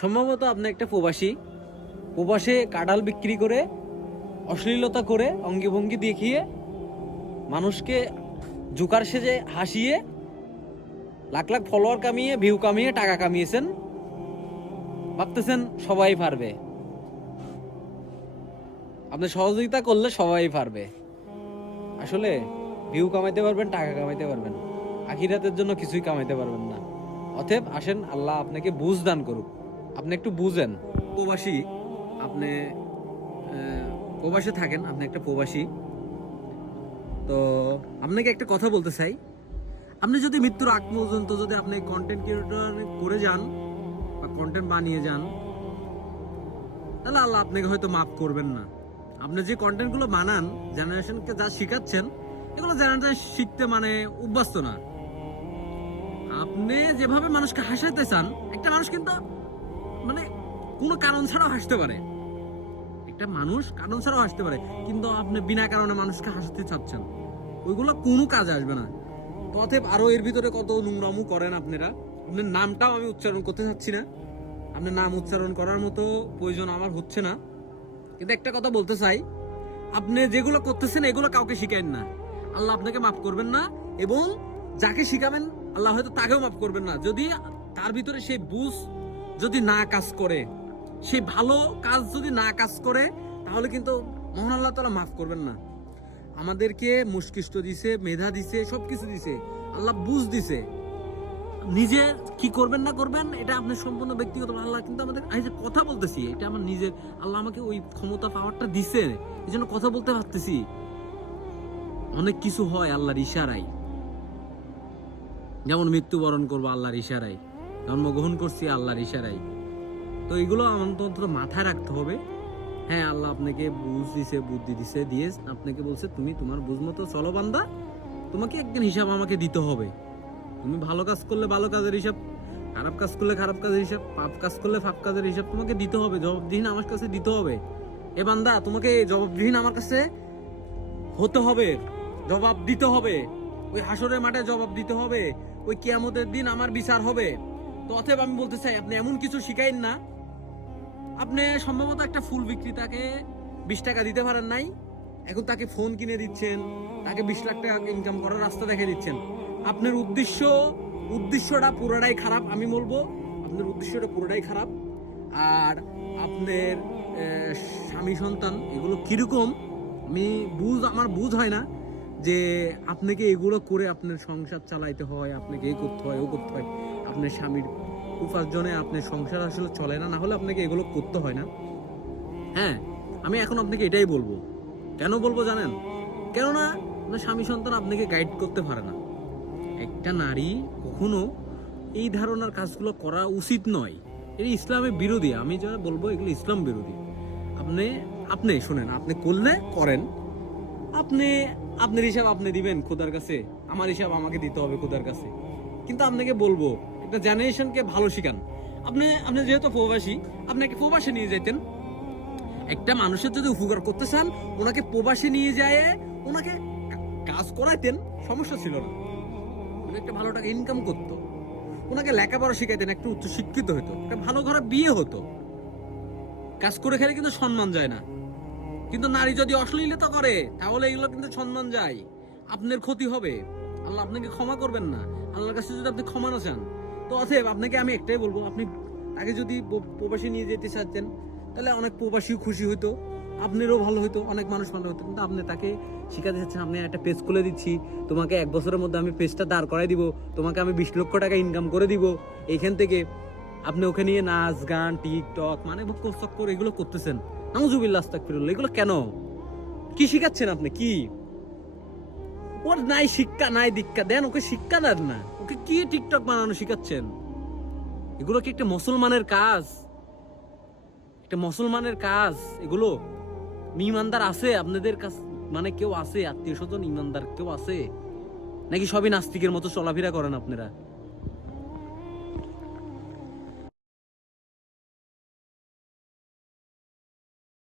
সম্ভবত আপনি একটা প্রবাসী, প্রবাসে কাঁঠাল বিক্রি করে, অশ্লীলতা করে, অঙ্গিভঙ্গি দেখিয়ে, মানুষকে জোকার সেজে হাসিয়ে, লাখ লাখ ফলোয়ার কামিয়ে, ভিউ কামিয়ে টাকা কামিয়েছেন। ভাবতেছেন সবাই পারবে, আপনি সহযোগিতা করলে সবাই পারবে। আসলে ভিউ কামাইতে পারবেন, টাকা কামাইতে পারবেন, আখিরাতের জন্য কিছুই কামাইতে পারবেন না। অতএব আসেন, আল্লাহ আপনাকে বুঝ দান করুক, আপনি একটু বুঝেন। প্রবাসী, আপনি প্রবাসে থাকেন, আপনি একটা প্রবাসী। তো আপনাকে একটা কথা বলতে চাই, আপনি যদি মৃত্যুর আগ পর্যন্ত যদি আপনি কন্টেন্ট ক্রিয়েটর করে যান বা কন্টেন্ট বানিয়ে যান, তাহলে আল্লাহ আপনাকে হয়তো মাফ করবেন না। আপনি যে কন্টেন্টগুলো বানান, জেনারেশনকে যা শিখাচ্ছেন, এগুলো জেনারেশন শিখতে মানে অভ্যস্ত না। আপনি যেভাবে মানুষকে হাসাইতে চান, একটা মানুষ কিন্তু মানে কোনো কারণ ছাড়াও হাসতে পারে, একটা মানুষ কারণ ছাড়াও হাসতে পারে, কিন্তু আপনি বিনা কারণে মানুষকে হাসাতে চাচ্ছেন, ওইগুলো কোনো কাজে আসবে না। তো অতএব আরো এর ভিতরে কত নোংরামু করেন আপনারা। আপনার নামটাও আমি উচ্চারণ করতে চাচ্ছি না, আপনার নাম উচ্চারণ করার মতো প্রয়োজন আমার হচ্ছে না, কিন্তু একটা কথা বলতে চাই, আপনি যেগুলো করতেছেন এগুলো কাউকে শিখাইন না, আল্লাহ আপনাকে মাফ করবেন না। এবং যাকে শিখাবেন আল্লাহ হয়তো তাকেও মাফ করবেন না, যদি তার ভিতরে সেই বুঝ যদি না কাজ করে, সেই ভালো কাজ যদি না কাজ করে, তাহলে কিন্তু মহান আল্লাহ তাআলা মাফ করবেন না। আমাদেরকে মস্তিষ্ক দিছে, মেধা দিছে, সবকিছু দিছে, আল্লাহ বুঝ দিছে। নিজে কি করবেন না করবেন এটা আপনার সম্পূর্ণ ব্যক্তিগত। আল্লাহ কিন্তু আমাদের এই যে কথা বলতেছি, এটা আমার নিজের, আল্লাহ আমাকে ওই ক্ষমতা পাওয়ারটা দিছে, এই জন্য কথা বলতে পারতেছি। অনেক কিছু হয় আল্লাহর ইশারায়, যেমন মৃত্যুবরণ করবো আল্লাহর ইশারায়, জন্মগ্রহণ করছি আল্লাহর ইশারায়। তো এগুলো অন্তত মাথায় রাখতে হবে। হ্যাঁ, আল্লাহ আপনাকে বুঝ দিছে, বুদ্ধি দিছে, দিয়ে আপনাকে বলছে তুমি তোমার বুঝ মতো চলো বান্দা, তোমাকে একদিন হিসাব আমাকে দিতে হবে। তুমি ভালো কাজ করলে ভালো কাজের হিসাব, খারাপ কাজ করলে খারাপ কাজের হিসাব, পাপ কাজ করলে পাপ কাজের হিসাব তোমাকে দিতে হবে, জবাবদিহিন আমার কাছে দিতে হবে। এ বান্দা, তোমাকে জবাবদিহিন আমার কাছে হতে হবে, জবাব দিতে হবে, ওই হাসরের মাঠে জবাব দিতে হবে, ওই কিয়ামতের দিন আমার বিচার হবে। তো অতএব আমি বলতে চাই, আপনি এমন কিছু শিখাইন না। আপনি সম্ভবত একটা ফুল বিক্রেতাকে 20 টাকা দিতে পারেন নাই, এখন তাকে ফোন কিনে দিচ্ছেন, তাকে 20 লাখ টাকা ইনকাম করার রাস্তা দেখে দিচ্ছেন। আপনার উদ্দেশ্যটা পুরোটাই খারাপ। আমি বলবো আপনার উদ্দেশ্যটা পুরোটাই খারাপ। আর আপনার স্বামী সন্তান এগুলো কিরকম আমার বুঝ হয় না, যে আপনাকে এগুলো করে আপনার সংসার চালাইতে হয়, আপনাকে এই করতে হয়, ও করতে হয়। আপনার স্বামীর উপার্জনে আপনার সংসার আসলে চলে না, না হলে আপনাকে এগুলো করতে হয় না। হ্যাঁ, আমি এখন আপনাকে এটাই বলবো। কেন বলবো জানেন? কেননা আপনার স্বামী সন্তান আপনাকে গাইড করতে পারে না। একটা নারী কখনো এই ধারণার কাজগুলো করা উচিত নয়, এটা ইসলামের বিরোধী। আমি যারা বলবো এগুলো ইসলাম বিরোধী। আপনি শোনেন, আপনি করলে করেন, আপনার হিসাব আপনি দিবেন খোদার কাছে, আমার হিসাব আমাকে দিতে হবে খোদার কাছে। কিন্তু আপনাকে বলবো, একটা জেনারেশনকে ভালো শিখান। আপনি যেহেতু প্রবাসী, আপনাকে প্রবাসে নিয়ে যেতেন। একটা মানুষের যদি উপকার করতে চান, ওনাকে প্রবাসে নিয়ে যায়, ওনাকে কাজ করাইতেন, সমস্যা ছিল না। উনি একটা ভালো টাকা ইনকাম করতো, ওনাকে লেখাপড়া শিখাইতেন, একটু উচ্চ শিক্ষিত হতো, একটা ভালো ঘরে বিয়ে হতো। কাজ করে খেলে কিন্তু সম্মান যায় না, কিন্তু নারী যদি অশ্লীলতা করে তাহলে এগুলো কিন্তু সম্মান যায়, আপনার ক্ষতি হবে, আল্লাহ আপনাকে ক্ষমা করবেন না, আল্লাহর কাছে যদি আপনি ক্ষমা না চান। তো অতএব আপনাকে আমি একটাই বলবো, আপনি তাকে যদি প্রবাসী নিয়ে যেতে চাচ্ছেন, তাহলে অনেক প্রবাসীও খুশি হইতো, আপনারও ভালো হইতো, অনেক মানুষ ভালো হতো। কিন্তু আপনি তাকে শিখাতে চাচ্ছেন, আপনি একটা পেজ খুলে দিচ্ছি, তোমাকে 1 বছরের মধ্যে আমি পেজটা দাঁড় করাই দিব, তোমাকে আমি 20 লক্ষ টাকা ইনকাম করে দিব, এইখান থেকে আপনি ওকে নিয়ে নাচ গান টিকটক মানে চক্কর এগুলো করতেছেন। নাউজুবিল্লাহ, আস্তাগফিরুল্লাহ। এগুলো কেন? কি শিখাচ্ছেন আপনি? কি ওর নাই শিক্ষা, নাই দীক্ষা, দেন ওকে শিক্ষা দেন না, ওকে কি টিকটক বানানো শিখাচ্ছেন? এগুলো কি একটা মুসলমানের কাজ? একটা মুসলমানের কাজ এগুলো? ইমানদার আছে আপনাদের কাছে? মানে কেউ আছে আত্মীয় স্বজন ইমানদার কেউ আছে নাকি সবই নাস্তিকের মতো চলাফেরা করেন আপনারা?